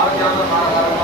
Arjantin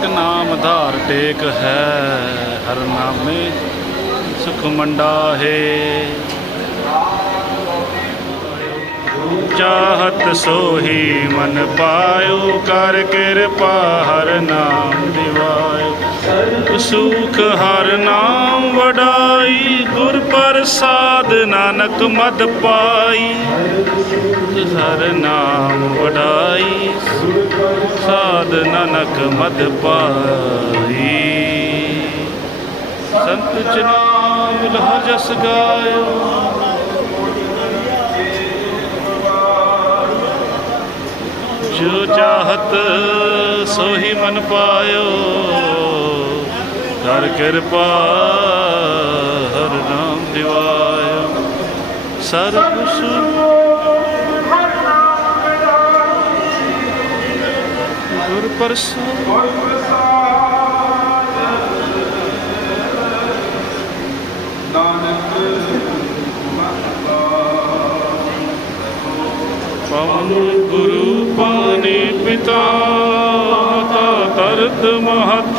Nanak ਨਾਮ ਧਾਰ ਟੇਕ ਹੈ, ਹਰ ਨਾਮੇ ਸੁਖ ਮੰਡਾ ਹੈ ਚਾਹਤ ਸੋਹੀ ਮਨ ਪਾਇਓ, ਕਰ ਕਿਰਪਾ ਹਰ ਨਾਮ ਦਿਵਾਇਓ। ਸੁਖ ਹਰ ਨਾਮ ਵਡਾਈ ਸਾਧ ਨਾਨਕ ਮਦ ਪਾਈ। ਹਰ ਨਾਮ ਵਡਾਈ। ਸਾਧ ਨਾਨਕ ਮਦ ਪਾਈ। ਸੰਤ ਜਨਾਮ ਲਹ ਜਸ ਗਾਇਓ। ਜੋ ਚਾਹਤ ਸੋਹੀ ਮਨ ਪਾਇਓ। ਕਰ ਕਿਰਪਾ ਸਰਬ ਸੁਖ ਗੁਰ ਪ੍ਰਸਾਦ। ਪਵਨ ਗੁਰੂ ਪਾਣੀ ਪਿਤਾ ਮਾਤਾ ਤਰਤ ਮਹਤ।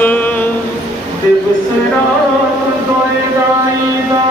ਦਿਵਸ ਰਾਤ ਦੋਇ ਗਾਈ ਗਾਇਆ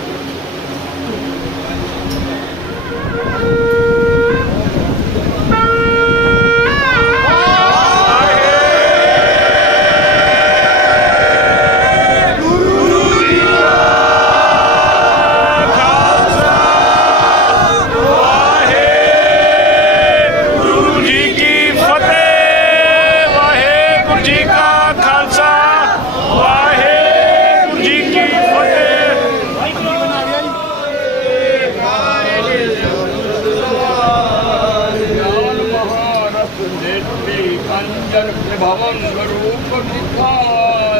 먹은 거로 봅니다.